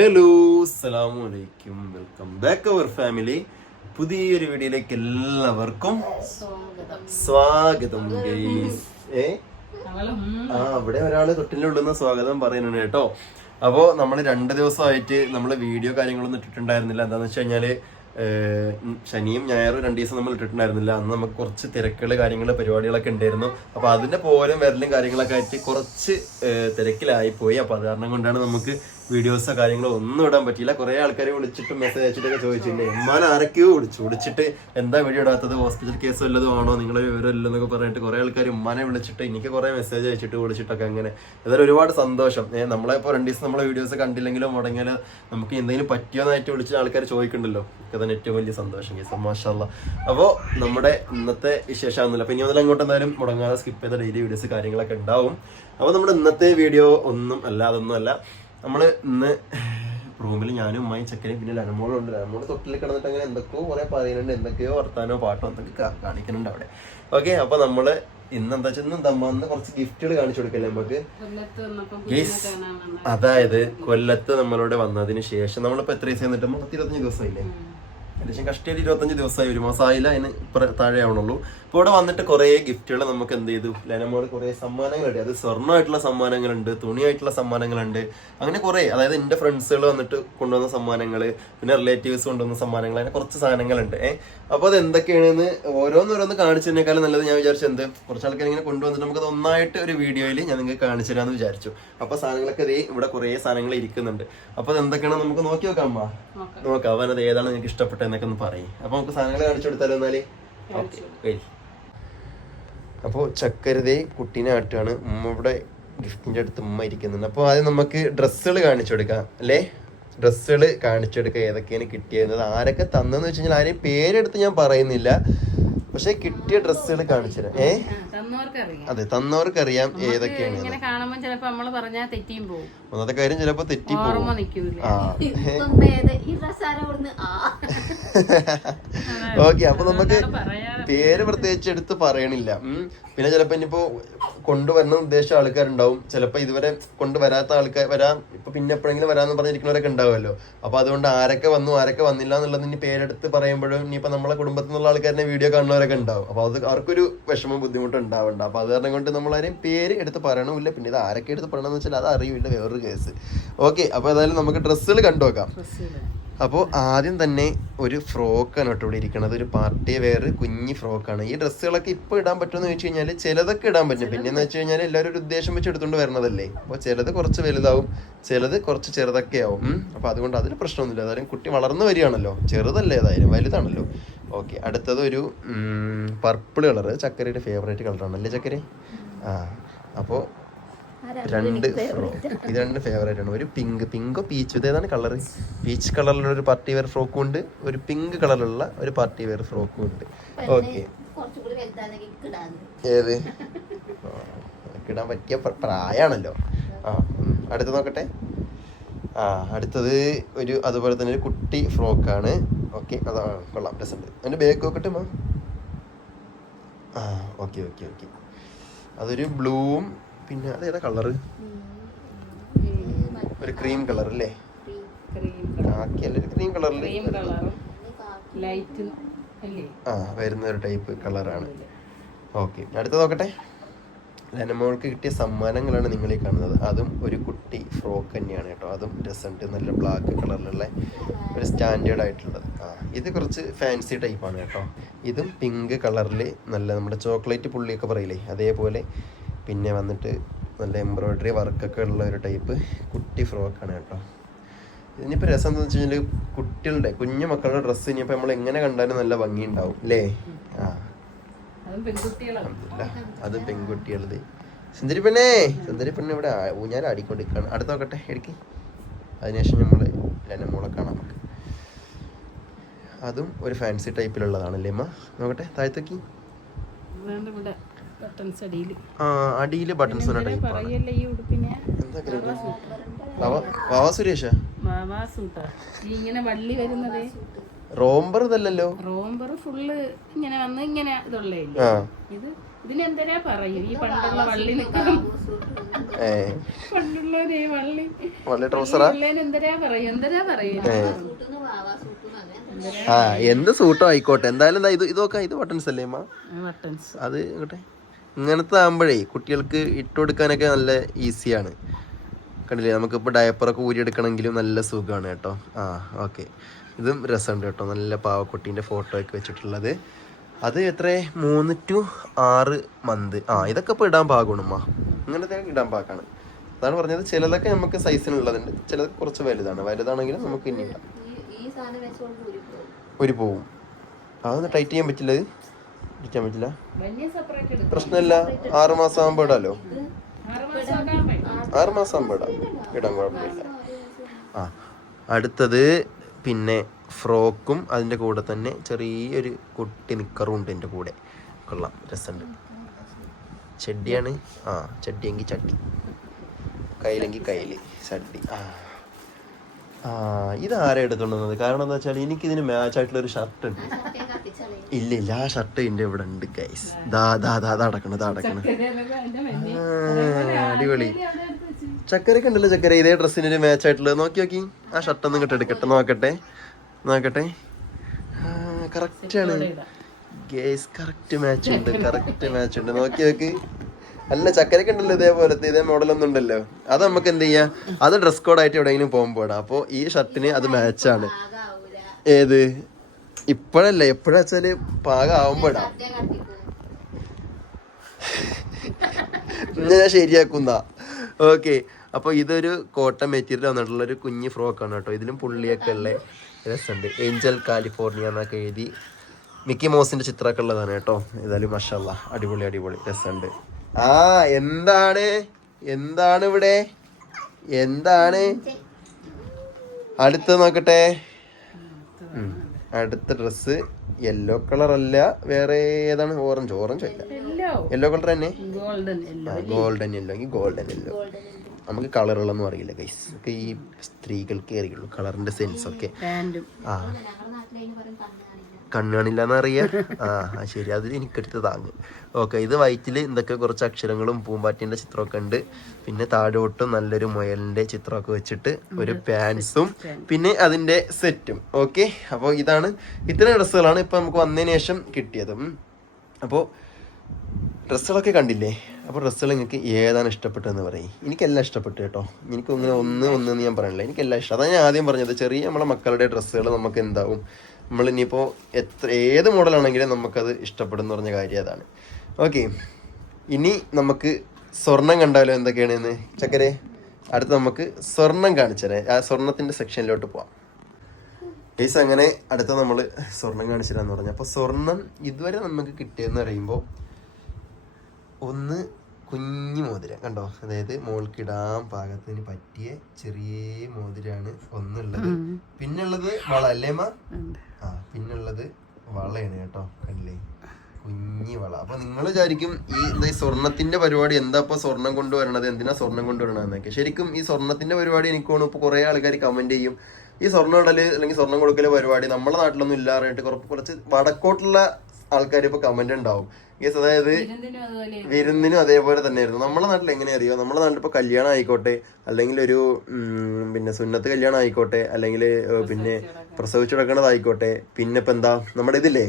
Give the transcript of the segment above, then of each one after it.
Hello അസ്സലാമു അലൈക്കും welcome back അവർ family. പുതിയൊരു വീഡിയോയിലേക്ക് എല്ലാവർക്കും സ്വാഗതം. ഏ? ആ ഇവിടെ ഒരാൾ തൊട്ടിലുള്ളുന്ന സ്വാഗതം പറയുന്നുണ്ട് കേട്ടോ. അപ്പോൾ നമ്മൾ രണ്ട് ദിവസമായിട്ട് നമ്മൾ വീഡിയോ കാര്യങ്ങളൊന്നും ഇട്ടിട്ടുണ്ടായിരുന്നില്ല. എന്താന്ന് വെച്ച് കഴിഞ്ഞാൽ ശനിയും ഞായറും രണ്ട് ദിവസം നമ്മൾ ഇട്ടിട്ടുണ്ടായിരുന്നില്ല. അന്ന് നമുക്ക് കുറച്ച് തിരക്കുകൾ കാര്യങ്ങൾ പരിപാടികളൊക്കെ ഉണ്ടായിരുന്നു. അപ്പോൾ അതിന്റെ പോലും വരലും കാര്യങ്ങളൊക്കെ ആയിട്ട് കുറച്ച് തിരക്കിലായിപ്പോയി തിരക്കിലായി പോയി. അപ്പോൾ അത് കാരണം കൊണ്ടാണ് നമുക്ക് വീഡിയോസോ കാര്യങ്ങളോ ഒന്നും ഇടാൻ പറ്റിയില്ല. കുറേ ആൾക്കാർ വിളിച്ചിട്ട് മെസ്സേജ് അയച്ചിട്ടൊക്കെ ചോദിച്ചിട്ടുണ്ട്. എമ്മാൻ ആരൊക്കെയോ വിളിച്ചു. വിളിച്ചിട്ട് എന്താ വീഡിയോ ഇടാത്തത്? ഹോസ്പിറ്റൽ കേസ് വല്ലതും ആണോ? നിങ്ങളെ വിവരം ഇല്ലെന്നൊക്കെ പറഞ്ഞിട്ട് കുറേ ആൾക്കാർ ഉമ്മാനെ വിളിച്ചിട്ട് എനിക്ക് കുറേ മെസ്സേജ് അയച്ചിട്ട് വിളിച്ചിട്ടൊക്കെ അങ്ങനെ. ഏതായാലും ഒരുപാട് സന്തോഷം. നമ്മളെ ഇപ്പോൾ രണ്ട് ദിവസം നമ്മളെ വീഡിയോസ് കണ്ടില്ലെങ്കിലും മുടങ്ങിയാൽ നമുക്ക് എന്തെങ്കിലും പറ്റിയോന്നായിട്ട് വിളിച്ച ആൾക്കാർ ചോദിക്കുന്നുണ്ടല്ലോ അതാണ് ഏറ്റവും വലിയ സന്തോഷം കേസ് മാഷല്ല അപ്പോൾ നമ്മുടെ ഇന്നത്തെ വിശേഷമാകുന്നില്ല അപ്പോൾ ഇനി മുതൽ അങ്ങോട്ട് എന്തായാലും മുടങ്ങാതെ സ്കിപ്പ് ചെയ്ത ഡെയിലി വീഡിയോസ് കാര്യങ്ങളൊക്കെ ഉണ്ടാവും. അപ്പോൾ നമ്മുടെ ഇന്നത്തെ വീഡിയോ ഒന്നും അല്ല അതൊന്നും അല്ല. നമ്മൾ ഇന്ന് റൂമിൽ ഞാനും ഉമ്മയും ചെക്കനും പിന്നെ ലനമോളും ഉണ്ട് ലനമോൾ തൊട്ടിൽ കിടന്നിട്ട് അങ്ങനെ എന്തൊക്കെയോ കുറേ പറയുന്നുണ്ട്. എന്തൊക്കെയോ വർത്താനോ പാട്ടോ എന്തൊക്കെ കാണിക്കുന്നുണ്ട് അവിടെ. ഓക്കെ അപ്പൊ നമ്മൾ ഇന്ന് എന്താ വെച്ചാൽ ഇന്ന് ദമ്മാന്ന് കുറച്ച് ഗിഫ്റ്റുകൾ കാണിച്ചു കൊടുക്കല്ലേ നമുക്ക്. അതായത് കൊല്ലത്ത് നമ്മളോട് വന്നതിന് ശേഷം നമ്മളിപ്പോ എത്ര ദിവസം എന്നിട്ട് പത്ത് ഇരുപത്തഞ്ച് ദിവസമില്ലേ ഏകദേശം കഷ്ടിയായിട്ട് ഇരുപത്തഞ്ച് ദിവസമായി ഒരു മാസം ആയില്ല അതിന് ഇപ്പുറ- താഴെ ആവണുള്ളൂ ഇപ്പോൾ ഇവിടെ വന്നിട്ട് കുറേ ഗിഫ്റ്റുകൾ നമുക്ക് എന്ത് ചെയ്തു? ലനമോട് കുറേ സമ്മാനങ്ങളുണ്ട് അത് സ്വർണമായിട്ടുള്ള സമ്മാനങ്ങളുണ്ട് തുണിയായിട്ടുള്ള സമ്മാനങ്ങളുണ്ട് അങ്ങനെ കുറേ. അതായത് എന്റെ ഫ്രണ്ട്സുകൾ വന്നിട്ട് കൊണ്ടുവന്ന സമ്മാനങ്ങൾ പിന്നെ റിലേറ്റീവ്സ് കൊണ്ടുവന്ന സമ്മാനങ്ങൾ അങ്ങനെ കുറച്ച് സാധനങ്ങളുണ്ട്. ഏഹ് അപ്പോൾ അത് എന്തൊക്കെയാണെന്ന് ഓരോന്നോരോന്ന് കാണിച്ചതിനേക്കാളും നല്ലത് ഞാൻ വിചാരിച്ചു എന്ത്? കുറച്ച് ആൾക്കാർ ഇങ്ങനെ കൊണ്ടുവന്നിട്ട് നമുക്കത് ഒന്നായിട്ട് ഒരു വീഡിയോയിൽ ഞാൻ നിങ്ങൾക്ക് കാണിച്ചു തരാമെന്ന് വിചാരിച്ചു. അപ്പോൾ സാധനങ്ങളൊക്കെ ഇതേ ഇവിടെ കുറേ സാധനങ്ങൾ ഇരിക്കുന്നുണ്ട്. അപ്പോൾ അത് എന്തൊക്കെയാണെന്ന് നമുക്ക് നോക്കി നോക്കാം അമ്മ. നോക്കാം. അവനത് ഏതാണ് നിങ്ങൾക്ക് ഇഷ്ടപ്പെട്ടത് എന്നൊക്കെ ഒന്ന് പറയും. അപ്പൊ നമുക്ക് സാധനങ്ങൾ കാണിച്ചു കൊടുത്താലോ എന്നാൽ? ഓക്കെ അപ്പോൾ ചക്കരതേ കുട്ടീനെ ആട്ടാണ് ഉമ്മ ഇവിടെ ഗിഫ്റ്റിന്റെ അടുത്ത് ഉമ്മ ഇരിക്കുന്നുണ്ട്. അപ്പോൾ ആദ്യം നമുക്ക് ഡ്രസ്സുകൾ കാണിച്ചു കൊടുക്കാം അല്ലേ? ഡ്രസ്സുകൾ കാണിച്ചു കൊടുക്കുക ഏതൊക്കെയാണ് കിട്ടിയത്? ആരൊക്കെ തന്നെന്ന് വെച്ച് കഴിഞ്ഞാൽ ആരെയും പേരെടുത്ത് ഞാൻ പറയുന്നില്ല. പക്ഷെ കിട്ടിയ ഡ്രസ്സുകൾ കാണിച്ചു തരാം ഏ അതെ തന്നവർക്കറിയാം ഏതൊക്കെയാണ് ഒന്നത്തെ ഒന്നാമത്തെ കാര്യം ചിലപ്പോ തെറ്റി പോകും ഓക്കെ അപ്പൊ നമുക്ക് പറയാ പേര് പ്രത്യേകിച്ച് എടുത്ത് പറയണില്ല. പിന്നെ ചിലപ്പോ ഇനിയിപ്പോ കൊണ്ടുവരണം ഉദ്ദേശിച്ച ആൾക്കാരുണ്ടാവും. ചിലപ്പോ ഇതുവരെ കൊണ്ടുവരാത്ത ആൾക്കാർ വരാം. ഇപ്പൊ പിന്നെ എപ്പോഴെങ്കിലും വരാന്ന് പറഞ്ഞിരിക്കുന്നവരൊക്കെ ഉണ്ടാവുമല്ലോ. അപ്പൊ അതുകൊണ്ട് ആരൊക്കെ വന്നു ആരൊക്കെ വന്നില്ല എന്നുള്ളത് ഇനി പേരെടുത്ത് പറയുമ്പോഴും ഇനിയിപ്പോ നമ്മളെ കുടുംബത്തിൽ നിന്നുള്ള ആൾക്കാരെ വീഡിയോ കാണുന്നവരൊക്കെ ഉണ്ടാവും. അപ്പൊ അത് അവർക്കൊരു വിഷമം ബുദ്ധിമുട്ട് ഉണ്ടാവണ്ട. അപ്പൊ അത് കാരണം കൊണ്ട് നമ്മളാരെയും പേര് എടുത്ത് പറയണമില്ല. പിന്നെ ഇത് ആരൊക്കെ എടുത്ത് പറയണമെന്ന് വെച്ചാൽ അത് അറിയില്ല. വേറൊരു കേസ്. ഓക്കെ. അപ്പൊ ഏതായാലും നമുക്ക് ഡ്രസ്സുകൾ കണ്ടു നോക്കാം അപ്പോൾ ആദ്യം തന്നെ ഒരു ഫ്രോക്കാണ് കേട്ടോ ഇവിടെ ഇരിക്കുന്നത് ഒരു പാർട്ടി വെയർ കുഞ്ഞി ഫ്രോക്കാണ് ഈ ഡ്രസ്സുകളൊക്കെ ഇപ്പോൾ ഇടാൻ പറ്റുമെന്ന് ചോദിച്ചു കഴിഞ്ഞാൽ ചിലതൊക്കെ ഇടാൻ പറ്റും. പിന്നെ എന്ന് വെച്ച് കഴിഞ്ഞാൽ എല്ലാവരും ഒരു ഉദ്ദേശം വെച്ച് എടുത്തുകൊണ്ട് വരണതല്ലേ? അപ്പോൾ ചിലത് കുറച്ച് വലുതാവും ചിലത് കുറച്ച് ചെറുതൊക്കെ ആവും. അപ്പോൾ അതുകൊണ്ട് അതിന് പ്രശ്നമൊന്നുമില്ല. അതായത് കുട്ടി വളർന്നു വരികയാണല്ലോ. ചെറുതല്ലേ ഏതായാലും വലുതാണല്ലോ. ഓക്കെ അടുത്തത് ഒരു പർപ്പിൾ കളർ ചക്കരയുടെ ഫേവറേറ്റ് കളറാണ് അല്ലേ ചക്കര? ആ അപ്പോൾ രണ്ട് ഫ്രോക്ക് ഇത് രണ്ട് ഫേവറേറ്റ് ആണ്. ഒരു പിങ്ക് പിങ്കോ പീച്ച് ഇതേതാണ് കളർ പീച്ച് കളറിലുള്ള ഒരു പാർട്ടി വെയർ ഫ്രോക്കും ഉണ്ട്. ഒരു പിങ്ക് കളറിലുള്ള ഒരു പാർട്ടി വെയർ ഫ്രോക്കും ഉണ്ട്. ഓക്കെ ഏത്? കിടാൻ ഇടാൻ പറ്റിയ പ്രായമാണല്ലോ പ്രായാണല്ലോ. ആ അടുത്ത് നോക്കട്ടെ. ആ അടുത്തത് ഒരു അതുപോലെ തന്നെ ഒരു കുട്ടി ഫ്രോക്കാണ് ഓക്കെ അതാ കൊള്ളാം. രസമുണ്ട്. അതിന്റെ ബേക്ക് നോക്കട്ടെ മാ ആ ഓക്കെ ഓക്കെ ഓക്കെ അതൊരു ബ്ലൂവും പിന്നെ അത് ഏതാ കളറ് ഒരു ക്രീം കളർ അല്ലേ? ക്രീം കാക്കിയല്ല ഒരു ക്രീം കളറിൽ ക്രീം കളറും ലൈറ്റ് അല്ലേ? ആ വരുന്ന ഒരു ടൈപ്പ് കളറാണ് ഓക്കെ അടുത്ത നോക്കട്ടെ. ലനമോൾക്ക് കിട്ടിയ സമ്മാനങ്ങളാണ് നിങ്ങളെ ഈ കാണുന്നത്. അതും ഒരു കുട്ടി ഫ്രോക്ക് തന്നെയാണ് കേട്ടോ. അതും രസമുണ്ട് നല്ല ബ്ലാക്ക് കളറിലുള്ള ഒരു സ്റ്റാൻഡേർഡ് ആയിട്ടുള്ളത്. ആ ഇത് കുറച്ച് ഫാൻസി ടൈപ്പാണ് കേട്ടോ. ഇതും പിങ്ക് കളറിൽ നല്ല നമ്മുടെ ചോക്ലേറ്റ് പുള്ളിയൊക്കെ പറയില്ലേ? അതേപോലെ പിന്നെ വന്നിട്ട് നല്ല എംബ്രോയ്ഡറി വർക്കൊക്കെ ഉള്ള ഒരു ടൈപ്പ് കുട്ടി ഫ്രോക്കാണ് കേട്ടോ. ഇനിയിപ്പോൾ രസം എന്താണെന്ന് വെച്ച് കഴിഞ്ഞാൽ കുട്ടികളുടെ കുഞ്ഞു മക്കളുടെ ഡ്രസ്സ് ഇനിയിപ്പോൾ നമ്മൾ എങ്ങനെ കണ്ടാലും നല്ല ഭംഗി ഉണ്ടാവും അല്ലേ ആ. അതും പെൺകുട്ടികളത് സുന്ദരി പെണ്ണേ സുന്ദരി പെണ്ണ് ഇവിടെ ഊഞ്ഞാൽ ആടിക്കൊണ്ടിരിക്കുകയാണ് അടുത്ത് നോക്കട്ടെ ഇടയ്ക്ക് അതിനുശേഷം നമ്മൾ ലനമോളെ കാണാം നമുക്ക്. അതും ഒരു ഫാൻസി ടൈപ്പിലുള്ളതാണല്ലേ അമ്മ നോക്കട്ടെ താഴ്ത്തൊക്കി. ബട്ടൺസ് അടിയിൽ ആ അടിയിൽ ബട്ടൺസ് പറയല്ലേ ഈ ഉടുപ്പിനെ വാവ സുരേഷ? വാവാ സൂട്ടാ ഈ ഇങ്ങനെ വള്ളി വരുന്നത്? റോംബർ ഇതല്ലല്ലോ? റോംബർ ഫുള്ള് ഇങ്ങനെ വന്ന് ഇങ്ങനെ ഇതുള്ളേ ഇത് ഇതിനെന്തരാ പറയും? ഈ പണ്ടുള്ള വള്ളി നിൽക്കണം ഈ വള്ളി വളരെ ട്രൗസറാ എന്തിനാ പറയും? എന്തരാ പറയും? ആ എന്ത് സൂട്ടോ ആയിക്കോട്ടെ. എന്തായാലും ഇത് ഇതൊക്കെ ഇത് ബട്ടൺസ് അല്ലേ അമ്മ ബട്ടൺസ് അത് ഇങ്ങോട്ടെ ഇങ്ങനത്തെ ആകുമ്പോഴേ കുട്ടികൾക്ക് ഇട്ട് കൊടുക്കാനൊക്കെ നല്ല ഈസിയാണ്. കണ്ടില്ലേ? നമുക്കിപ്പോൾ ഡയപ്പറൊക്കെ ഊരിയെടുക്കണമെങ്കിലും നല്ല സുഖമാണ് കേട്ടോ. ആ ഓക്കെ ഇതും രസമുണ്ട് കേട്ടോ. നല്ല പാവക്കുട്ടീന്റെ ഫോട്ടോ ഒക്കെ വെച്ചിട്ടുള്ളത്. അത് എത്ര മൂന്ന് ടു ആറ് മന്ത് ആ ഇതൊക്കെ ഇപ്പോൾ ഇടാൻ പാകണമ്മ ഇങ്ങനത്തെ ഇടാൻ പാകാണ്. അതാണ് പറഞ്ഞത്. ചിലതൊക്കെ നമുക്ക് സൈസിനുള്ളതുണ്ട് ചിലത് കുറച്ച് വലുതാണ്. വലുതാണെങ്കിലും നമുക്ക് ഇനി ഒരു പോവും അതൊന്ന് ടൈറ്റ് ചെയ്യാൻ പറ്റില്ല? ഇത് ഇരിക്കാൻ പറ്റില്ല. പ്രശ്നമില്ല. ആറ് മാസം ആകുമ്പോൾ ഇടാലോ? ആറ് മാസം ആകുമ്പോൾ ഇടാം. ഇടാൻ കുഴപ്പമില്ല. ആ അടുത്തത് പിന്നെ ഫ്രോക്കും അതിന്റെ കൂടെ തന്നെ ചെറിയൊരു കുട്ടി നിക്കറും ഉണ്ട് എന്റെ കൂടെ. കൊള്ളാം രസമുണ്ട്. ചെടിയാണ്. ആ ചെടിയെങ്കിൽ ചട്ടി. കയ്യിലെങ്കിൽ കയ്യിൽ ചട്ടി. ആ. ആ ഇത് ആരെ എടുത്തോണ്ടുവന്നത് കാരണം എന്താ വെച്ചാൽ എനിക്കിതിന് മാച്ച് ആയിട്ടുള്ള ഒരു ഷർട്ട് ഉണ്ട്. ഇല്ല ഇല്ല ആ ഷർട്ട് എന്റെ ഇവിടെ ഉണ്ട് ഗൈസ് ദാ ദാ ദാ അടക്കണ ദാ അടക്കണ അടിപൊളി. ചക്കരക്ക് ഉണ്ടല്ലോ ചക്കര. ഇതേ ഡ്രസ്സിന് ഒരു മാച്ച് ആയിട്ടുള്ളത്. നോക്കി നോക്കി. ആ ഷർട്ട് ഒന്ന് ഇങ്ങോട്ട് എടുക്കട്ടെ. നോക്കട്ടെ. നോക്കട്ടെ. കറക്റ്റ് ആണ്. ഗേസ് കറക്റ്റ് മാച്ച് ഉണ്ട് കറക്റ്റ് മാച്ച് ഉണ്ട്. നോക്കി നോക്കി. അല്ല ചക്കരക്ക് ഉണ്ടല്ലോ ഇതേപോലത്തെ. ഇതേ മോഡലൊന്നും ഉണ്ടല്ലോ. അത് നമുക്ക് എന്ത് ചെയ്യാം? അത് ഡ്രസ് കോഡായിട്ട് എവിടെയെങ്കിലും പോകുമ്പോടാ. അപ്പോൾ ഈ ഷർട്ടിന് അത് മാച്ചാണ് ഏത്? ഇപ്പോഴല്ല എപ്പോഴാ വെച്ചാൽ പാകം ആവുമ്പോഴാ? സത്യം കത്തിക്കും ഇന്ന് ഞാൻ ശരിയാക്കുന്ന. ഓക്കെ അപ്പോൾ ഇതൊരു കോട്ടൺ മെറ്റീരിയൽ വന്നിട്ടുള്ള ഒരു കുഞ്ഞ് ഫ്രോക്കാണ് കേട്ടോ. ഇതിലും പുള്ളിയൊക്കെ ഉള്ള. രസമുണ്ട്. ഏഞ്ചൽ കാലിഫോർണിയ എന്നൊക്കെ എഴുതി മിക്കി മോസിന്റെ ചിത്രമൊക്കെ ഉള്ളതാണ് കേട്ടോ. ഏതായാലും മഷല്ല അടിപൊളി അടിപൊളി. രസമുണ്ട്. ആ എന്താണ്? എന്താണ് ഇവിടെ? എന്താണ്? അടുത്ത് നോക്കട്ടെ. ഉം. അടുത്ത ഡ്രസ് യെല്ലോ കളർ അല്ല വേറെ ഏതാണ്? ഓറഞ്ച് ഓറഞ്ച് അല്ല. യെല്ലോ കളർ തന്നെ? ഗോൾഡൻ യെല്ലോ എങ്കിൽ ഗോൾഡൻ യെല്ലോ നമുക്ക് കളറുകളൊന്നും അറിയില്ല ഗൈസ് ഒക്കെ ഈ സ്ത്രീകൾക്ക് അറിയുള്ളൂ കളറിന്റെ സെൻസ് ഒക്കെ. ആ. ഞങ്ങളുടെ നാട്ടിലതിന് കാണില്ല എന്നറിയാ ആ ശരി. അതിൽ എനിക്കെടുത്ത് താങ്ങും. ഓക്കെ ഇത് വൈറ്റിൽ എന്തൊക്കെ കുറച്ച് അക്ഷരങ്ങളും പൂമ്പാറ്റിന്റെ ചിത്രമൊക്കെ ഉണ്ട്. പിന്നെ താഴോട്ടും നല്ലൊരു മുയലിന്റെ ചിത്രമൊക്കെ വെച്ചിട്ട് ഒരു പാൻസും പിന്നെ അതിന്റെ സെറ്റും. ഓക്കെ അപ്പോൾ ഇതാണ് ഇത്ര ഡ്രസ്സുകളാണ് ഇപ്പൊ നമുക്ക് വന്നതിന് ശേഷം കിട്ടിയത്. അപ്പോൾ ഡ്രസ്സുകളൊക്കെ കണ്ടില്ലേ? അപ്പോൾ ഡ്രസ്സുകൾ നിങ്ങൾക്ക് ഏതാണ് ഇഷ്ടപ്പെട്ടതെന്ന് പറയും. എനിക്കെല്ലാം ഇഷ്ടപ്പെട്ടു കേട്ടോ. എനിക്ക് ഇങ്ങനെ ഒന്ന് ഒന്ന് എന്ന് ഞാൻ പറയണില്ല എനിക്കെല്ലാം ഇഷ്ടം. അതാണ് ഞാൻ ആദ്യം പറഞ്ഞത്. ചെറിയ നമ്മളെ മക്കളുടെ ഡ്രസ്സുകൾ നമുക്ക് എന്താവും? നമ്മൾ ഇനിയിപ്പോൾ എത്ര ഏത് മോഡലാണെങ്കിലും നമുക്കത് ഇഷ്ടപ്പെടുന്ന പറഞ്ഞ കാര്യം അതാണ്. ഓക്കെ ഇനി നമുക്ക് സ്വർണം കണ്ടാലോ എന്തൊക്കെയാണ് എന്ന് ചക്കരെ അടുത്ത് നമുക്ക് സ്വർണം കാണിച്ചതരേ ആ സ്വർണത്തിന്റെ സെക്ഷനിലോട്ട് പോവാം. ഏസ് അങ്ങനെ അടുത്ത നമ്മൾ സ്വർണം കാണിച്ചിരാന്ന് പറഞ്ഞു. അപ്പോൾ സ്വർണം ഇതുവരെ നമുക്ക് കിട്ടിയെന്ന് പറയുമ്പോൾ ഒന്ന് കുഞ്ഞു മോതിരം കണ്ടോ? അതായത് മോൾക്കിടാൻ പാകത്തിന് പറ്റിയ ചെറിയ മോതിരാണ് ഒന്നുള്ളത്. പിന്നുള്ളത് വള അല്ലേ മാ? പിന്നുള്ളത് വളയാണ് കേട്ടോ കണ്ടില്ലേ? കുഞ്ഞി വള. അപ്പൊ നിങ്ങൾ വിചാരിക്കും ഈ എന്താ സ്വർണത്തിന്റെ പരിപാടി എന്താ ഇപ്പൊ സ്വർണം കൊണ്ടുവരണത്? എന്തിനാ സ്വർണം കൊണ്ടുവരണമെന്നൊക്കെ ശരിക്കും ഈ സ്വർണത്തിന്റെ പരിപാടി എനിക്ക് തോന്നുന്നു ഇപ്പൊ കുറെ ആൾക്കാർ കമന്റ് ചെയ്യും. ഈ സ്വർണം ഇടൽ അല്ലെങ്കിൽ സ്വർണം കൊടുക്കൽ പരിപാടി നമ്മുടെ നാട്ടിലൊന്നും ഇല്ലാറായിട്ട് കുറച്ച് വടക്കോട്ടുള്ള ആൾക്കാർ ഇപ്പൊ കമന്റ് ഉണ്ടാവും യെസ് അതായത് വിരുന്നിനും അതേപോലെ തന്നെയായിരുന്നു. നമ്മുടെ നാട്ടിൽ എങ്ങനെ അറിയോ നമ്മുടെ നാട്ടിൽ ഇപ്പൊ കല്യാണം ആയിക്കോട്ടെ അല്ലെങ്കിൽ ഒരു പിന്നെ സുന്നത്ത് കല്യാണം ആയിക്കോട്ടെ അല്ലെങ്കിൽ പിന്നെ പ്രസവിച്ചു കിടക്കണതായിക്കോട്ടെ പിന്നെ ഇപ്പൊ എന്താ നമ്മുടെ ഇതില്ലേ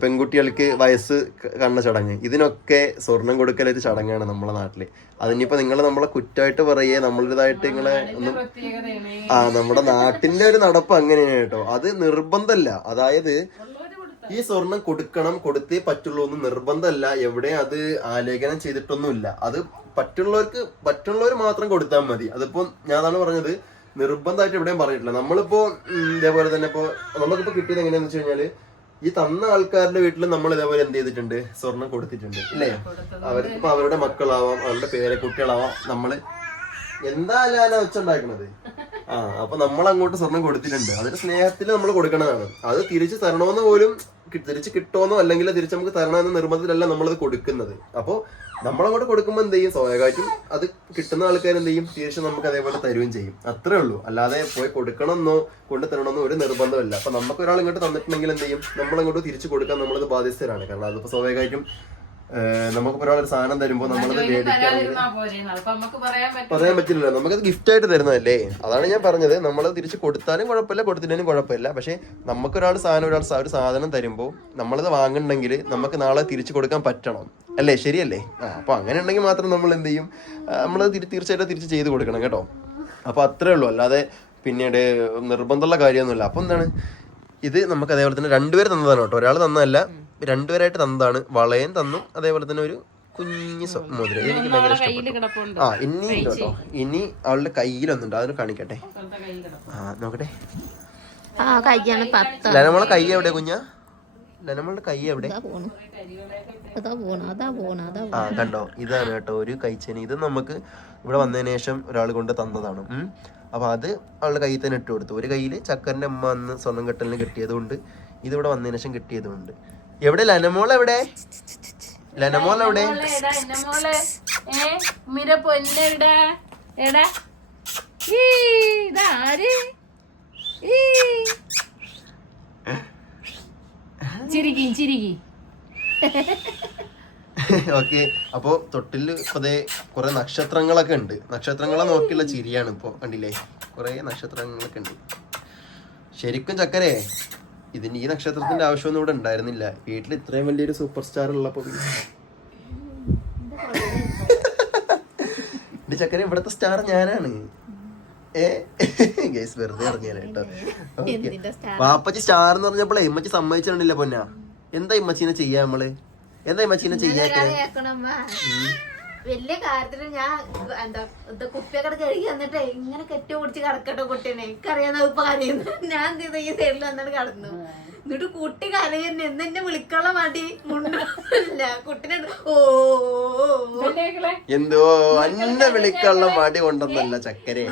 പെൺകുട്ടികൾക്ക് വയസ്സ് കണ്ണ ചടങ്ങ്. ഇതിനൊക്കെ സ്വർണം കൊടുക്കലൊരു ചടങ്ങാണ് നമ്മളെ നാട്ടിൽ. അതിനിപ്പോ നിങ്ങൾ നമ്മളെ കുറ്റമായിട്ട് പറയേ നമ്മളുടേതായിട്ട് നിങ്ങളെ ഒന്നും ആ നമ്മുടെ നാട്ടിന്റെ ഒരു നടപ്പ് അങ്ങനെയാണ് കേട്ടോ. അത് നിർബന്ധമല്ല അതായത് ഈ സ്വർണം കൊടുക്കണം കൊടുത്തേ പറ്റുള്ളൂ എന്ന് നിർബന്ധമല്ല. എവിടെ അത് ആലേഖനം ചെയ്തിട്ടൊന്നുമില്ല. അത് പറ്റുള്ളവർക്ക് പറ്റുള്ളവർ മാത്രം കൊടുത്താൽ മതി. അതിപ്പോ ഞാൻ അതാണ് പറഞ്ഞത്. നിർബന്ധമായിട്ട് എവിടെയും പറഞ്ഞിട്ടില്ല. നമ്മളിപ്പോ ഇതേപോലെ തന്നെ ഇപ്പോ നമുക്കിപ്പോ കിട്ടിയത് എങ്ങനെയാന്ന് വെച്ച് കഴിഞ്ഞാൽ ഈ തന്ന ആൾക്കാരുടെ വീട്ടിൽ നമ്മൾ ഇതേപോലെ എന്ത് ചെയ്തിട്ടുണ്ട്? സ്വർണം കൊടുത്തിട്ടുണ്ട്. ഇല്ലേ? അവർക്ക് ഇപ്പൊ അവരുടെ മക്കളാവാം അവരുടെ പേരെ കുട്ടികളാവാം. നമ്മൾ എന്താ അല്ലാന വെച്ചുണ്ടാക്കണത്? ആ അപ്പൊ നമ്മൾ അങ്ങോട്ട് സ്വർണം കൊടുത്തിട്ടുണ്ട്. അതിന്റെ സ്നേഹത്തിൽ നമ്മൾ കൊടുക്കണതാണ്. അത് തിരിച്ചു തരണമെന്ന് പോലും തിരിച്ച് കിട്ടുമെന്നോ അല്ലെങ്കിൽ തിരിച്ച് നമുക്ക് തരണം തരണമെന്ന നിർബന്ധത്തിലല്ല നമ്മളത് കൊടുക്കുന്നത്. അപ്പോ നമ്മളങ്ങോട്ട് കൊടുക്കുമ്പോൾ എന്ത് ചെയ്യും? സ്വാഭാവികമായിട്ടും അത് കിട്ടുന്ന ആൾക്കാർ എന്ത് ചെയ്യും? തിരിച്ച് നമുക്ക് അതേപോലെ തരുകയും ചെയ്യും. അത്രേ ഉള്ളൂ. അല്ലാതെ പോയി കൊടുക്കണമെന്നോ കൊണ്ടു തരണമെന്നോ ഒരു നിർബന്ധമില്ല. അപ്പൊ നമുക്ക് ഒരാൾ ഇങ്ങോട്ട് തന്നിട്ടുണ്ടെങ്കിൽ എന്ത് ചെയ്യും? നമ്മളങ്ങോട്ട് തിരിച്ചു കൊടുക്കാൻ നമ്മളത് ബാധ്യസ്ഥരാണ്. കാരണം അതിപ്പോ സ്വാഭാവികമായിട്ടും നമുക്ക് പറയാൻ ഒരു സാധനം തരുമ്പോ നമ്മളത് നമുക്ക് പറയാൻ പറ്റില്ല. പറ്റില്ലല്ലോ. നമുക്കത് ഗിഫ്റ്റ് ആയിട്ട് തരുന്നതല്ലേ? അതാണ് ഞാൻ പറഞ്ഞത്. നമ്മൾ തിരിച്ച് കൊടുത്താലും കുഴപ്പമില്ല കൊടുത്തില്ലെങ്കിലും കുഴപ്പമില്ല. പക്ഷെ നമുക്കൊരാൾ സാധനം ഒരാൾ ഒരു സാധനം തരുമ്പോൾ നമ്മളത് വാങ്ങണമെങ്കിൽ നമുക്ക് നാളെ തിരിച്ചു കൊടുക്കാൻ പറ്റണം. അല്ലേ? ശരിയല്ലേ? ആ അപ്പൊ അങ്ങനെ ഉണ്ടെങ്കിൽ മാത്രം നമ്മൾ എന്ത് ചെയ്യും? നമ്മൾ തീർച്ചയായിട്ടും തിരിച്ച് ചെയ്ത് കൊടുക്കണം കേട്ടോ. അപ്പൊ അത്രേ ഉള്ളൂ. അല്ലാതെ പിന്നീട് നിർബന്ധമുള്ള കാര്യമൊന്നുമില്ല. അപ്പൊ എന്താണ്? ഇത് നമുക്ക് അതേപോലെ തന്നെ രണ്ടുപേർ തന്നതാണ് കേട്ടോ. ഒരാൾ തന്നതല്ല. രണ്ടുപേരായിട്ട് തന്നതാണ്. വളയം തന്നു. അതേപോലെ തന്നെ ഒരു കുഞ്ഞു മോതിരം. എനിക്ക് ഭയങ്കര ഇഷ്ടപ്പെട്ടു. ആ ഇനി കേട്ടോ ഇനി അവളുടെ കയ്യിലൊന്നുണ്ട് അതൊന്ന് കാണിക്കട്ടെ. ആ നോക്കട്ടെ. ലനമോളെ കൈ എവിടെ കുഞ്ഞ? ലനമോളുടെ കൈ എവിടെ? അതാ പോണു. അതാ പോണു. അതാ പോണു. ആ കണ്ടോ? ഇതാണ് കേട്ടോ. ഒരു കൈച്ചേന്. ഇത് നമുക്ക് ഇവിടെ വന്നതിന് ശേഷം ഒരാൾ കൊണ്ട് തന്നതാണ്. അപ്പോൾ അപ്പൊ അത് അവളുടെ കയ്യിൽ തന്നെ ഇട്ട് കൊടുത്തു. ഒരു കയ്യിൽ ചക്കറിന്റെ അമ്മ അന്ന് സ്വർണം കെട്ടലിന് കിട്ടിയതുകൊണ്ട് ഇത് ഇവിടെ വന്നതിന് ശേഷം കിട്ടിയതുകൊണ്ട് എവിടെ? ലനമോൾ എവിടെ? ലനമോൾ എവിടെ? ചിരിക്കി ചിരിക്കി. ഓക്കെ അപ്പോ തൊട്ടിൽ ഇപ്പതേ കുറെ നക്ഷത്രങ്ങളൊക്കെ ഉണ്ട്. നക്ഷത്രങ്ങളെ നോക്കിയുള്ള ചിരിയാണ് ഇപ്പൊ. കണ്ടില്ലേ? കുറെ നക്ഷത്രങ്ങളൊക്കെ ഉണ്ട്. ശരിക്കും ചക്കരേ ഇതിന് ഈ നക്ഷത്രത്തിന്റെ ആവശ്യമൊന്നും ഇവിടെ ഉണ്ടായിരുന്നില്ല. വീട്ടിൽ ഇത്രയും വലിയൊരു സൂപ്പർ സ്റ്റാർ ഉള്ളപ്പോ എന്റെ ചക്കര ഇവിടത്തെ സ്റ്റാർ ഞാനാണ്. ഗേസ് വെറുതെ ഇറങ്ങിയാലേ കേട്ടോ? വാപ്പച്ചി സ്റ്റാർ എന്ന് പറഞ്ഞപ്പോഴേ ഇമ്മച്ചി സമ്മതിച്ചിട്ടുണ്ടല്ലോ പൊന്ന. എന്താ ഇമ്മച്ചീനെ ചെയ്യാ നമ്മൾ? എന്താ ഇമ്മച്ചീനെ ചെയ്യാ വലിയ കാര്യത്തിന് ഞാൻ എന്താ ഇത് കുപ്പിയൊക്കെ കഴുകി വന്നിട്ട് ഇങ്ങനെ കെട്ടി പിടിച്ച് കിടക്കട്ടെ കുട്ടീനെ. എനിക്കറിയാവുന്ന ഇപ്പൊ കരയുന്നു. ഞാൻ എന്ത് ചെയ്തു? ഈ സൈഡിൽ വന്നിട്ട് കടന്നു. എന്നിട്ട് കുട്ടി കരയുന്നു. എന്ന് എന്നെ വിളിക്കാനുള്ള മടി. മുണ്ടില്ല കുട്ടിനെ ഓ എന്തോ അന്നെ വിളിക്കാനുള്ള മടി കൊണ്ടൊന്നല്ല ചക്കരെ.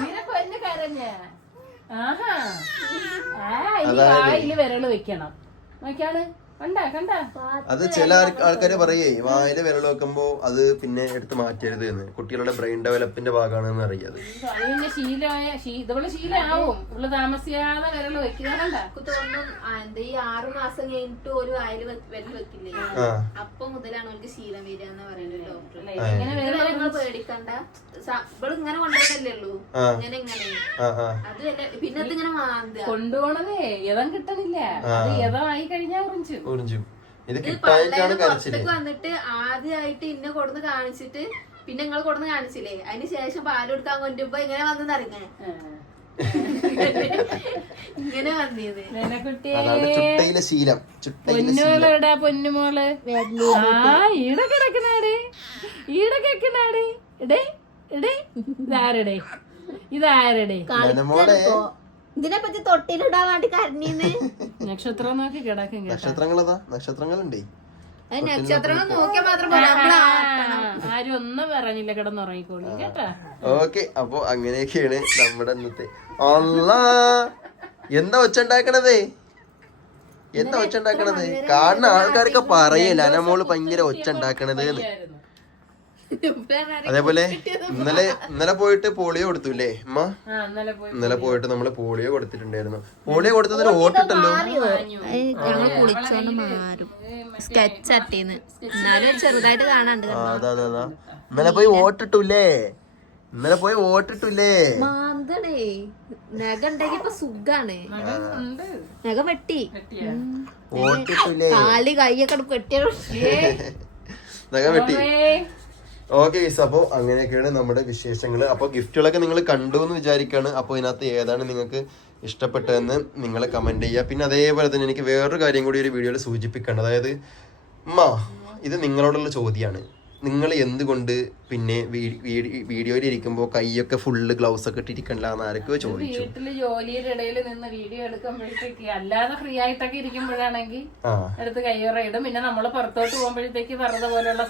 അതായത് വെക്കണം. നോക്കിയാണ് അത് ചില ആൾക്കാര് പറയേ വായിൽ വിരൽ വെക്കുമ്പോ അത് പിന്നെ എടുത്ത് മാറ്റരുത് എന്ന്. കുട്ടികളുടെ ബ്രെയിൻ ഡെവലപ്പിന്റെ ഭാഗമാണെന്ന് അറിയാതെ ശീലമാവും താമസിയാതെ വെക്കുന്ന എന്താ ഈ ആറു മാസം കഴിഞ്ഞിട്ട് ഒരു വെക്കില്ലേ? അപ്പൊ മുതലാണ് അവർക്ക് ശീലം വരിക എന്ന് പറയുന്നത് ഡോക്ടർ പേടിക്കണ്ട. ഇങ്ങനെ കൊണ്ടുപോകല്ലേ ഉള്ളൂ? ആ. ഇങ്ങനെ ഇങ്ങനെ. അത് പിന്നെ കൊണ്ടുപോണതേ യഥം കിട്ടണില്ല. അത് യഥമായി കഴിഞ്ഞാ ഉറിഞ്ചു. ഉറിഞ്ചും ചെയ്യും. ഇത് കിട്ടായിട്ടാണ് കരച്ചിൽ. വന്നിട്ട് ആദ്യമായിട്ട് ഇന്നെ കൊടുന്ന് കാണിച്ചിട്ട് പിന്നെ നിങ്ങൾ കൊടുന്ന് കാണിച്ചില്ലേ? അതിന് ശേഷം പാൽ കൊടുക്കാൻ കൊണ്ടുമ്പോ ഇങ്ങനെ വന്നെന്നറിഞ്ഞേ ഇങ്ങനെ വന്നിയത്. നെനക്കുട്ടിയെ. അതാണ് ചുട്ടയിലെ ശീലം. പൊന്നുമോളെടാ പൊന്നുമോൾ ആ ഈടെ കിടക്കണാടി ഈടെ കിടക്കണാടി ഇടേ ഇടേ ഇതാരടേ? ഇതാരടേ? ഇതിനെ പറ്റി തൊട്ടിലിടാൻ വേണ്ടി കരഞ്ഞീന്ന്. നക്ഷത്രം നോക്കി കിടക്കും നക്ഷത്രങ്ങളതാ? നക്ഷത്രങ്ങളുണ്ടേ. അത് നക്ഷത്രങ്ങൾ നോക്കിയാൽ മാത്രം ആരും ഒന്നും പറഞ്ഞില്ല കിടന്നുറങ്ങിക്കോളി കേട്ടാ. ഓക്കെ അപ്പൊ അങ്ങനെയൊക്കെയാണ് നമ്മുടെ ഇന്നത്തെ. എന്താ ഒച്ച ഉണ്ടാക്കണതേ എന്താ ഒച്ച ഉണ്ടാക്കണത് കാരണം ആൾക്കാരൊക്കെ പറയല്ല അനമോൾ ഭയങ്കര ഒച്ച ഉണ്ടാക്കണത് എന്ന് അതേപോലെ ഇന്നലെ ഇന്നലെ പോയിട്ട് പോളിയോ കൊടുത്തു അല്ലേ അമ്മ ആ ഇന്നലെ പോയി ഇന്നലെ പോയിട്ട് നമ്മൾ പോളിയോ കൊടുത്തിട്ടുണ്ടായിരുന്നു. പോളിയോ കൊടുത്തതിന് ഓട്ടിട്ടല്ലോ? ഞങ്ങൾ കുളിച്ചോണ്ട് മാറും. സ്കെച്ച് അട്ടീന്ന് എന്നാലും ചെറുതായിട്ട് കാണാണ്ട് ആ, അതാ അതാ അതാ. ഇന്നലെ പോയി ഓട്ടിട്ടില്ലേ? ഇന്നലെ പോയി ഓട്ടിട്ടില്ലേ? മാന്തടേ നഖ ഉണ്ടെങ്കി ഇപ്പൊ സുഖാണ്. ഉണ്ട്. നഖ വെട്ടി. കിട്ടിയാ വോട്ടിട്ടൂല്ലേ കാൽ കൈയൊക്കെ വെട്ടിയ നഖം വെട്ടി. ഓക്കെ ഗീസ് അപ്പോൾ അങ്ങനെയൊക്കെയാണ് നമ്മുടെ വിശേഷങ്ങൾ അപ്പോൾ ഗിഫ്റ്റുകളൊക്കെ നിങ്ങൾ കണ്ടു എന്ന് വിചാരിക്കുകയാണ് അപ്പോൾ ഇതിനകത്ത് ഏതാണ് നിങ്ങൾക്ക് ഇഷ്ടപ്പെട്ടതെന്ന് നിങ്ങൾ കമന്റ് ചെയ്യുക. പിന്നെ അതേപോലെ തന്നെ എനിക്ക് വേറൊരു കാര്യം കൂടി ഒരു വീഡിയോയിൽ സൂചിപ്പിക്കണം അതായത് മാ ഇത് നിങ്ങളോടുള്ള ചോദ്യമാണ് നിങ്ങൾ എന്തുകൊണ്ട് പിന്നെ വീഡിയോയിൽ ഇരിക്കുമ്പോൾ കൈയൊക്കെ ഫുള്ള് ഗ്ലൗസ് ഒക്കെ ഇട്ടിരിക്കണ്ട എന്ന് ആരൊക്കെയോ ചോദിച്ചു. വീട്ടിൽ ജോലിയുടെ ഇടയിൽ നിന്ന് വീഡിയോ എടുക്കുമ്പോഴത്തേക്ക് അല്ലാതെ ഫ്രീ ആയിട്ടൊക്കെ ഇരിക്കുമ്പോഴാണെങ്കിൽ എടുത്ത് കയ്യുറ ഇടും പിന്നെ നമ്മൾ പുറത്തോട്ട് പോകുമ്പോഴത്തേക്ക് വെറുതെ പോലെയുള്ള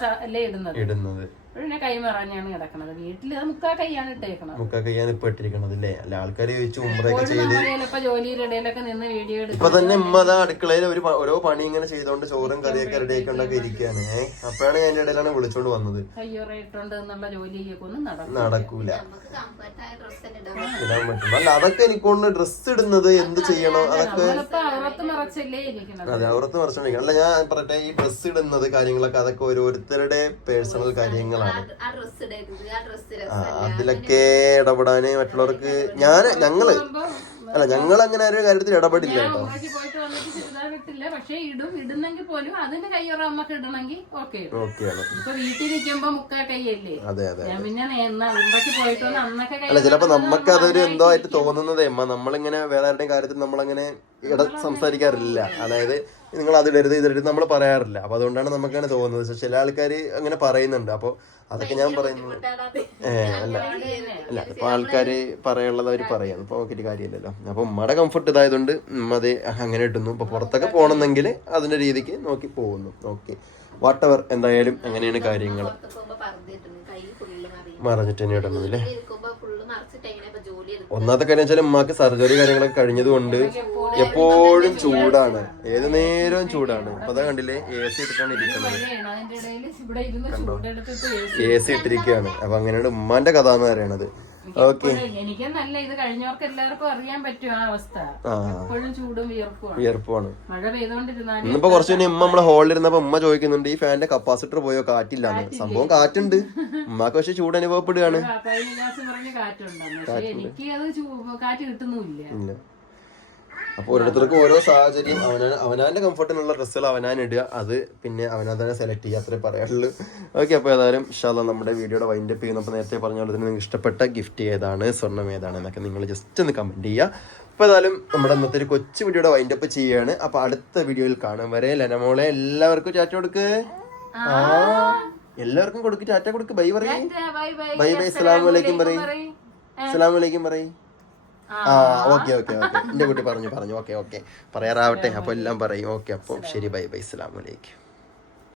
ഇടുന്നത്? ഇടുന്നത്. പിന്നെ കൈ മറഞ്ഞാണ് കിടക്കണത്. വീട്ടിൽ മുക്കാ കൈയാണ് ഇട്ടേക്കണത്. മുക്ക കയ്യാണ് ഇപ്പൊ ഇട്ടിരിക്കണത് അല്ലേ അല്ല ആൾക്കാർ ചോദിച്ചു ഉമ്രയൊക്കെ ചെയ്ത് ചിലപ്പോ ജോലിയുടെ ഇടയിലൊക്കെ നിന്ന് വീഡിയോ ഇപ്പൊ തന്നെ ഉമ്മ അതാ അടുക്കളയിൽ ഒരു ഓരോ പണി ഇങ്ങനെ ചെയ്തോണ്ട് ചോറും കറിയൊക്കെ റെഡി ആയിക്കൊണ്ടൊക്കെ ഇരിക്കുകയാണ് ഏഹ് അപ്പോഴാണ് ഞാൻ അതിന്റെ ഇടയിലാണ് വിളിച്ചോണ്ട് വന്നത്. കയ്യുറ ഇട്ടുണ്ട് എന്നുള്ള ജോലിയൊക്കെ ഒന്നും നടക്കൂല. ഇടാൻ അല്ല അതൊക്കെ എനിക്കൊണ്ട് ഡ്രസ് ഇടുന്നത് എന്ത് ചെയ്യണം? അതൊക്കെ അതെ അവർത്ത് വെക്കണം അല്ല ഞാൻ പറയട്ടെ ഈ ഡ്രസ് ഇടുന്നത് കാര്യങ്ങളൊക്കെ അതൊക്കെ ഓരോരുത്തരുടെ പേഴ്സണൽ കാര്യങ്ങളാണ്. അതിലൊക്കെ ഇടപെടാന് മറ്റുള്ളവർക്ക് ഞാൻ ഞങ്ങൾ അല്ല ഞങ്ങൾ അങ്ങനെ ഒരു കാര്യത്തിൽ ഇടപെടില്ല കേട്ടോ. ഇട്ടില്ല. പക്ഷെ ഇടും. ഇടുന്നെങ്കിൽ പോലും അതിന്റെ കയ്യൊറ അമ്മയ്ക്ക് ഇടണമെങ്കിൽ ഓക്കെ ഇപ്പൊ വീട്ടിൽ നിൽക്കുമ്പോ മുക്കാ കൈയല്ലേ? ഞാൻ പിന്നെ ഉമ്മയ്ക്ക് പോയിട്ടോ അന്നൊക്കെ കൈ അല്ല ചിലപ്പോ നമുക്ക് അതൊരു എന്തോ ആയിട്ട് തോന്നുന്നതേ അമ്മ നമ്മളിങ്ങനെ വേറെ ആരുടെയും കാര്യത്തിൽ നമ്മളങ്ങനെ സംസാരിക്കാറില്ല. അതായത് നിങ്ങൾ അത് ഇടരുത് ഇതിടരുത് നമ്മൾ പറയാറില്ല. അപ്പൊ അതുകൊണ്ടാണ് നമുക്കങ്ങനെ തോന്നുന്നത്. പക്ഷെ ചില ആൾക്കാർ അങ്ങനെ പറയുന്നുണ്ട്. അപ്പൊ അതൊക്കെ ഞാൻ പറയുന്നത് ഏ അല്ല. അല്ല ഇപ്പൊ ആൾക്കാർ പറയാനുള്ളത് അവർ പറയാം ഇപ്പൊ നോക്കിയിട്ട് കാര്യമില്ലല്ലോ. അപ്പൊ ഉമ്മയുടെ കംഫർട്ട് ഇതായതുകൊണ്ട് അത് അങ്ങനെ ഇട്ടുന്നു ഇപ്പൊ പുറത്തൊക്കെ പോകണമെന്നെങ്കിൽ അതിന്റെ രീതിക്ക് നോക്കി പോകുന്നു. ഓക്കെ. വാട്ടവർ എന്തായാലും അങ്ങനെയാണ് കാര്യങ്ങൾ മറിഞ്ഞിട്ട് തന്നെ ഇടുന്നത് അല്ലേ? ഒന്നാമത്തെ കാര്യം വെച്ചാൽ ഉമ്മാക്ക് സർജറി കാര്യങ്ങളൊക്കെ കഴിഞ്ഞതുകൊണ്ട് എപ്പോഴും ചൂടാണ്. ഏത് നേരവും ചൂടാണ്. അപ്പൊ അതാ കണ്ടില്ലേ? എ സി ഇട്ടിട്ടാണ് ഇരിക്കുന്നത്. എ സി ഇട്ടിരിക്കുകയാണ്. അപ്പൊ അങ്ങനെയാണ് ഉമ്മാന്റെ കഥ എന്ന് പറയണത്. ഓക്കെ എനിക്ക് നല്ല ഇത് കഴിഞ്ഞവർക്ക് എല്ലാവർക്കും അറിയാൻ പറ്റും ആ അവസ്ഥ. എപ്പോഴും ചൂടും വിയർപ്പുമാണ്. വിയർപ്പാണ് മഴ പെയ്തോണ്ടിരുന്നാലും ഇന്നിപ്പോ കുറച്ച് മുന്നേ ഉമ്മ നമ്മളെ ചോദിക്കുന്നുണ്ട് ഈ ഫാനിന്റെ കപ്പാസിറ്റർ പോയോ? കാറ്റില്ലാന്ന്. സംഭവം കാറ്റുണ്ട്. ഉമ്മക്ക് പക്ഷെ ചൂട് അനുഭവപ്പെടുകയാണ്. പക്ഷെ എനിക്ക് അത് കാറ്റ് കിട്ടുന്നുമില്ല. ഇല്ല അപ്പൊ ഓരോരുത്തർക്കും ഓരോ സാഹചര്യം. അവനാ അവനാന്റെ കംഫർട്ടിനുള്ള ഡ്രസ്സുകൾ അവനാൻ ഇടുക. അത് പിന്നെ അവനാ തന്നെ സെലക്ട് ചെയ്യുക. അത്രേ പറയാനുള്ളൂ. ഓക്കെ അപ്പോൾ ഏതായാലും ഇൻഷാല്ല നമ്മുടെ വീഡിയോയുടെ വൈൻഡപ്പ് ചെയ്യുന്നപ്പോൾ നേരത്തെ പറഞ്ഞ പോലെ തന്നെ നിങ്ങൾക്ക് ഇഷ്ടപ്പെട്ട ഗിഫ്റ്റ് ഏതാണ് സ്വർണം ഏതാണ് എന്നൊക്കെ നിങ്ങൾ ജസ്റ്റ് ഒന്ന് കമന്റ് ചെയ്യുക. അപ്പോൾ ഏതായാലും നമ്മുടെ ഇന്നത്തെ ഒരു കൊച്ചു വീഡിയോയുടെ വൈൻഡപ്പ് ചെയ്യുകയാണ്. അപ്പോൾ അടുത്ത വീഡിയോയിൽ കാണാൻ വരെ. ലനമോളെ എല്ലാവർക്കും ചാറ്റ കൊടുക്ക്. എല്ലാവർക്കും കൊടുക്ക്. ചാറ്റ കൊടുക്ക്. ബൈ പറയും. Bye bye. ബൈ പറയും അസ്സലാമു അലൈക്കും പറയ്. അസ്സലാമു അലൈക്കും പറയ്. ആ. Okay okay okay. എന്റെ കുട്ടി പറഞ്ഞു പറഞ്ഞു. Okay okay. പറയാറാവട്ടെ. അപ്പൊ എല്ലാം പറയും. ഓക്കെ അപ്പോൾ ശരി ബൈ ബൈ. അസ്സലാമു അലൈക്കും.